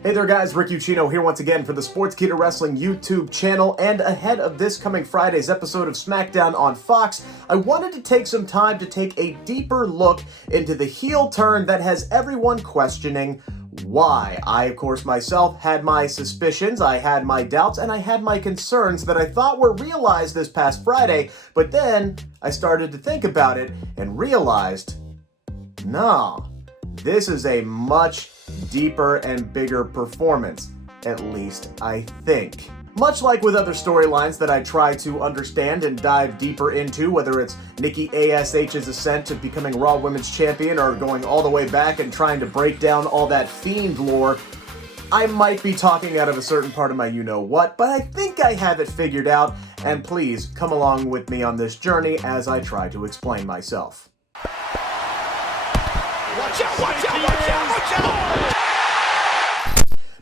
Hey there guys, Rick Ucchino here once again for the Sportskeeda Wrestling YouTube channel, and ahead of this coming Friday's episode of SmackDown on Fox, I wanted to take some time to take a deeper look into the heel turn that has everyone questioning why. I, of course, myself had my suspicions, I had my doubts, and I had my concerns that I thought were realized this past Friday, but then I started to think about it and realized, no, this is a much deeper and bigger performance, at least I think. Much like with other storylines that I try to understand and dive deeper into, whether it's Nikki ASH's ascent to becoming Raw Women's Champion or going all the way back and trying to break down all that Fiend lore, I might be talking out of a certain part of my you-know-what, but I think I have it figured out, and please come along with me on this journey as I try to explain myself. Watch out, watch out, watch out, watch out!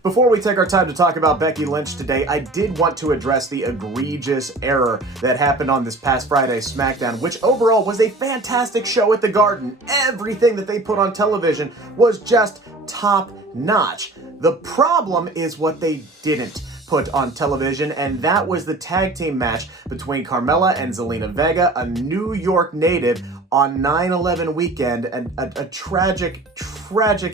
Before we take our time to talk about Becky Lynch today, I did want to address the egregious error that happened on this past Friday's SmackDown, which overall was a fantastic show at the Garden. Everything that they put on television was just top-notch. The problem is what they didn't put on television, and that was the tag team match between Carmella and Zelina Vega, a New York native, on 9/11 weekend, and a tragic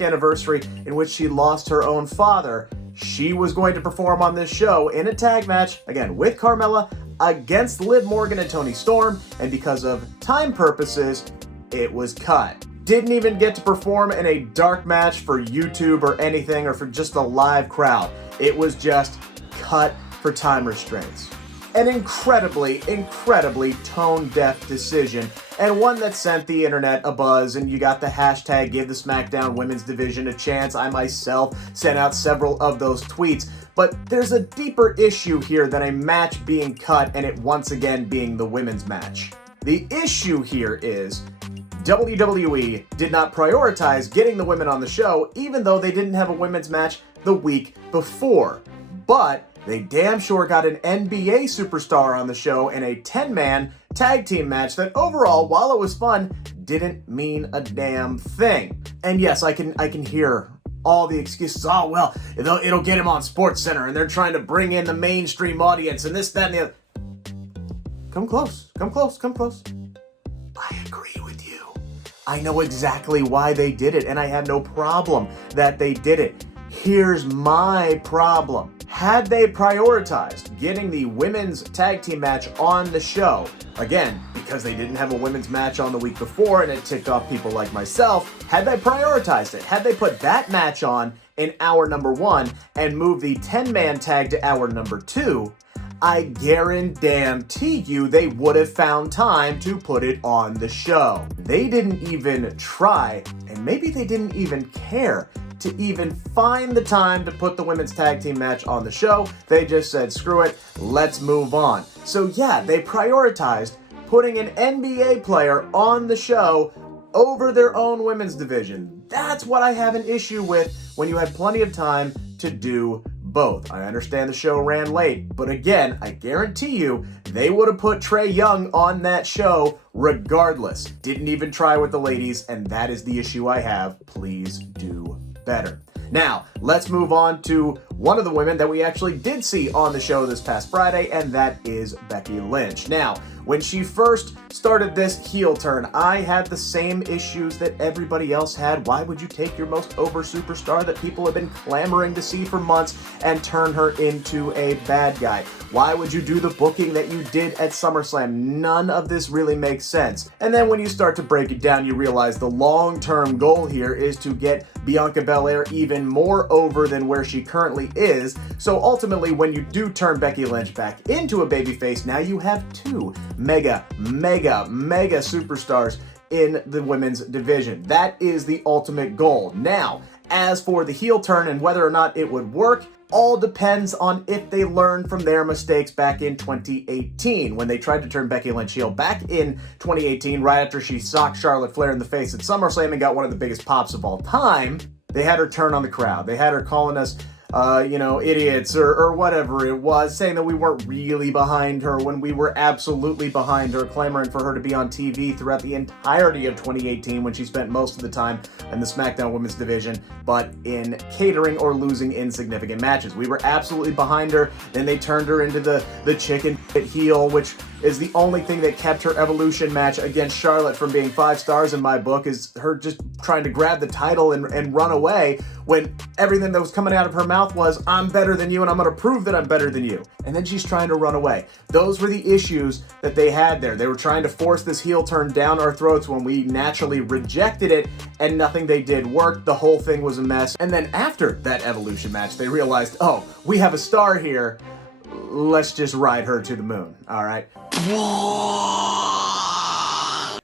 anniversary in which she lost her own father. She was going to perform on this show in a tag match, again, with Carmella, against Liv Morgan and Toni Storm, and because of time purposes, it was cut. Didn't even get to perform in a dark match for YouTube or anything, or for just a live crowd. It was just cut for time restraints. An incredibly tone-deaf decision, and one that sent the internet abuzz, and you got the hashtag Give the SmackDown Women's Division a Chance. I myself sent out several of those tweets, but there's a deeper issue here than a match being cut and it once again being the women's match. The issue here is WWE did not prioritize getting the women on the show, even though they didn't have a women's match the week before. But they damn sure got an NBA superstar on the show in a 10-man tag team match that overall, while it was fun, didn't mean a damn thing. And yes, I can hear all the excuses. Oh, well, it'll get him on SportsCenter, and they're trying to bring in the mainstream audience, and this, that, and the other. Come close. I agree with you. I know exactly why they did it, and I have no problem that they did it. Here's my problem. Had they prioritized getting the women's tag team match on the show, again, because they didn't have a women's match on the week before and it ticked off people like myself, had they prioritized it, had they put that match on in hour number 1 and moved the 10-man tag to hour number 2, I guarantee you they would have found time to put it on the show. They didn't even try, and maybe they didn't even care to even find the time to put the women's tag team match on the show. They just said, screw it, let's move on. So yeah, they prioritized putting an NBA player on the show over their own women's division. That's what I have an issue with when you had plenty of time to do both. I understand the show ran late, but again, I guarantee you, they would have put Trae Young on that show regardless. Didn't even try with the ladies, and that is the issue I have. Please do better. Now, let's move on to one of the women that we actually did see on the show this past Friday, and that is Becky Lynch. Now, when she first started this heel turn, I had the same issues that everybody else had. Why would you take your most over superstar that people have been clamoring to see for months and turn her into a bad guy? Why would you do the booking that you did at SummerSlam? None of this really makes sense. And then when you start to break it down, you realize the long-term goal here is to get Bianca Belair even more over than where she currently is. So ultimately, when you do turn Becky Lynch back into a babyface, now you have two mega superstars in the women's division. That is the ultimate goal. Now, as for the heel turn and whether or not it would work, all depends on if they learn from their mistakes back in 2018 when they tried to turn Becky Lynch heel back in 2018 right after she socked Charlotte Flair in the face at SummerSlam and got one of the biggest pops of all time. They had her turn on the crowd. They had her calling us idiots or whatever it was, saying that we weren't really behind her when we were absolutely behind her, clamoring for her to be on TV throughout the entirety of 2018 when she spent most of the time in the SmackDown Women's division, but in catering or losing insignificant matches. We were absolutely behind her. Then they turned her into the chicken heel, which is the only thing that kept her Evolution match against Charlotte from being 5 stars in my book, is her just trying to grab the title and run away when everything that was coming out of her mouth was, I'm better than you and I'm going to prove that I'm better than you. And then she's trying to run away. Those were the issues that they had there. They were trying to force this heel turn down our throats when we naturally rejected it, and nothing they did worked. The whole thing was a mess. And then after that Evolution match, they realized, oh, we have a star here. Let's just ride her to the moon, all right?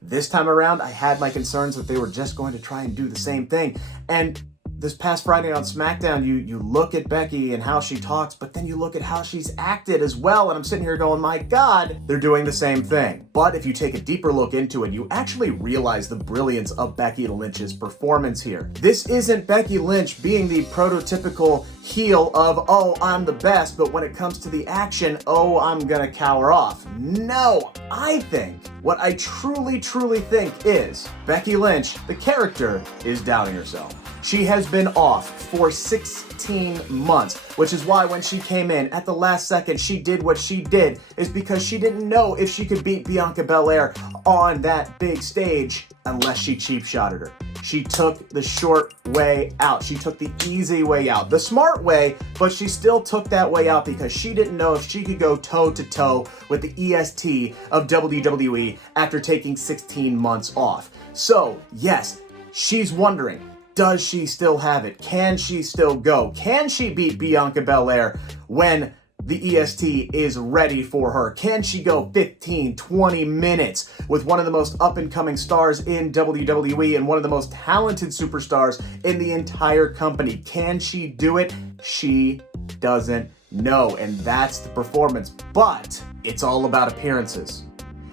This time around, I had my concerns that they were just going to try and do the same thing. And this past Friday on SmackDown, you look at Becky and how she talks, but then you look at how she's acted as well, and I'm sitting here going, my God, they're doing the same thing. But if you take a deeper look into it, you actually realize the brilliance of Becky Lynch's performance here. This isn't Becky Lynch being the prototypical heel of, oh, I'm the best, but when it comes to the action, oh, I'm gonna cower off. No, I think, what I truly think is, Becky Lynch, the character, is doubting herself. She has been off for 16 months, which is why when she came in at the last second, she did what she did, is because she didn't know if she could beat Bianca Belair on that big stage unless she cheap-shotted her. She took the short way out. She took the easy way out. The smart way, but she still took that way out because she didn't know if she could go toe-to-toe with the EST of WWE after taking 16 months off. So, yes, she's wondering, does she still have it? Can she still go? Can she beat Bianca Belair when the EST is ready for her? Can she go 15, 20 minutes with one of the most up-and-coming stars in WWE and one of the most talented superstars in the entire company? Can she do it? She doesn't know, and that's the performance. But it's all about appearances.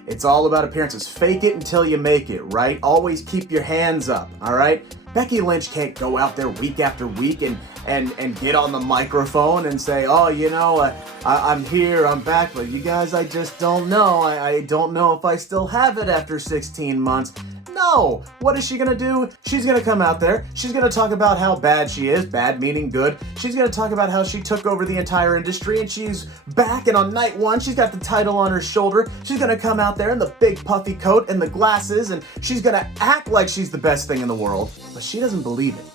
It's all about appearances. Fake it until you make it, right? Always keep your hands up, all right? Becky Lynch can't go out there week after week and get on the microphone and say, oh, I'm here, I'm back, but you guys, I just don't know. I don't know if I still have it after 16 months. No! What is she gonna do? She's gonna come out there, she's gonna talk about how bad she is, bad meaning good. She's gonna talk about how she took over the entire industry and she's back, and on night one, she's got the title on her shoulder. She's gonna come out there in the big puffy coat and the glasses, and she's gonna act like she's the best thing in the world, but she doesn't believe it.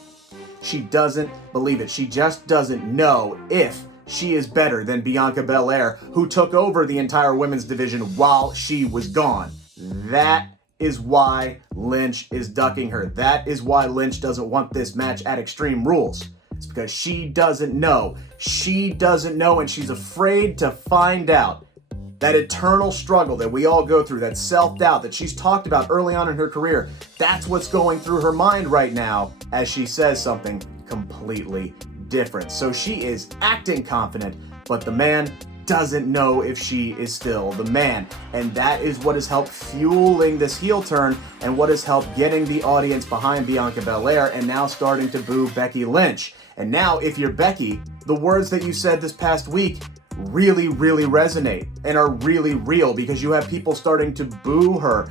She doesn't believe it. She just doesn't know if she is better than Bianca Belair, who took over the entire women's division while she was gone. That is why Lynch is ducking her. That is why Lynch doesn't want this match at Extreme Rules. It's because she doesn't know. She doesn't know, and she's afraid to find out. That eternal struggle that we all go through, that self-doubt that she's talked about early on in her career, that's what's going through her mind right now as she says something completely different. So she is acting confident, but the man doesn't know if she is still the man. And that is what has helped fueling this heel turn and what has helped getting the audience behind Bianca Belair and now starting to boo Becky Lynch. And now, if you're Becky, the words that you said this past week really resonate and are really real, because you have people starting to boo her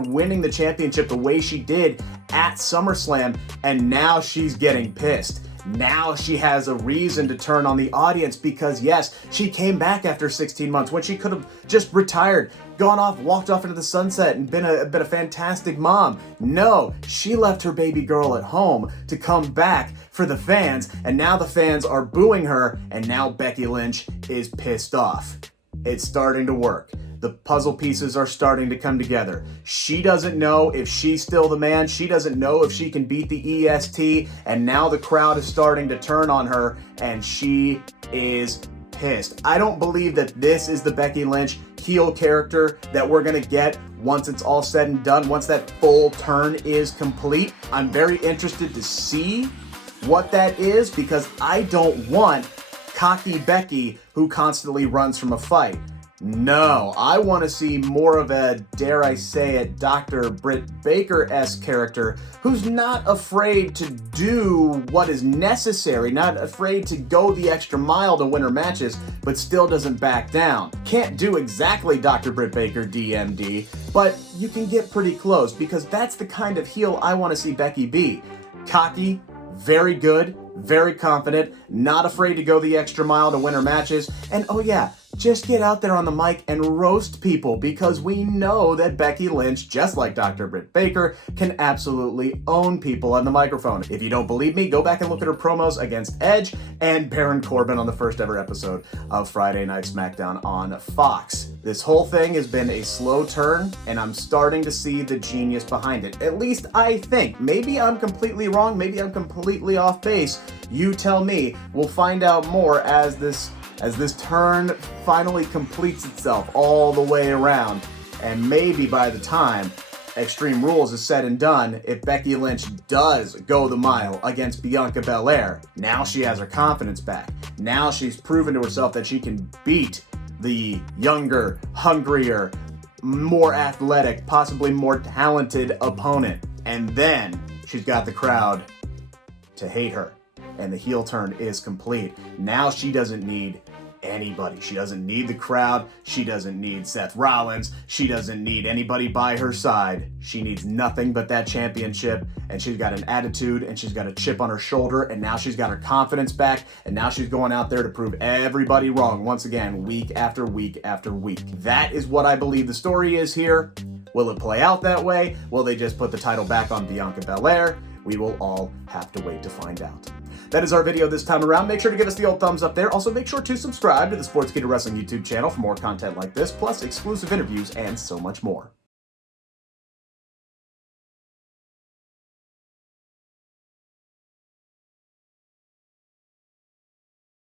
winning the championship the way she did at SummerSlam, and now she's getting pissed. Now she has a reason to turn on the audience because, yes, she came back after 16 months when she could have just retired, gone off, walked off into the sunset and been a fantastic mom. No, she left her baby girl at home to come back for the fans, and now the fans are booing her, and now Becky Lynch is pissed off. It's starting to work. The puzzle pieces are starting to come together. She doesn't know if she's still the man. She doesn't know if she can beat the EST. And now the crowd is starting to turn on her, and she is pissed. I don't believe that this is the Becky Lynch heel character that we're going to get once it's all said and done, once that full turn is complete. I'm very interested to see what that is, because I don't want cocky Becky who constantly runs from a fight. No, I want to see more of a, dare I say it, Dr. Britt Baker-esque character who's not afraid to do what is necessary, not afraid to go the extra mile to win her matches, but still doesn't back down. Can't do exactly Dr. Britt Baker DMD, but you can get pretty close because that's the kind of heel I want to see Becky be. Cocky, very good, very confident, not afraid to go the extra mile to win her matches, and oh yeah, just get out there on the mic and roast people because we know that Becky Lynch, just like Dr. Britt Baker, can absolutely own people on the microphone. If you don't believe me, go back and look at her promos against Edge and Baron Corbin on the first ever episode of Friday Night SmackDown on Fox. This whole thing has been a slow turn, and I'm starting to see the genius behind it. At least I think. Maybe I'm completely wrong, maybe I'm completely off base. You tell me. We'll find out more as this turn finally completes itself all the way around. And maybe by the time Extreme Rules is said and done, if Becky Lynch does go the mile against Bianca Belair, now she has her confidence back. Now she's proven to herself that she can beat the younger, hungrier, more athletic, possibly more talented opponent. And then she's got the crowd to hate her. And the heel turn is complete. Now she doesn't need anybody. She doesn't need the crowd. She doesn't need Seth Rollins. She doesn't need anybody by her side. She needs nothing but that championship. And she's got an attitude and she's got a chip on her shoulder. And now she's got her confidence back. And now she's going out there to prove everybody wrong once again, week after week after week. That is what I believe the story is here. Will it play out that way? Will they just put the title back on Bianca Belair? We will all have to wait to find out. That is our video this time around. Make sure to give us the old thumbs up there. Also, make sure to subscribe to the Sportskeeda Wrestling YouTube channel for more content like this, plus exclusive interviews and so much more.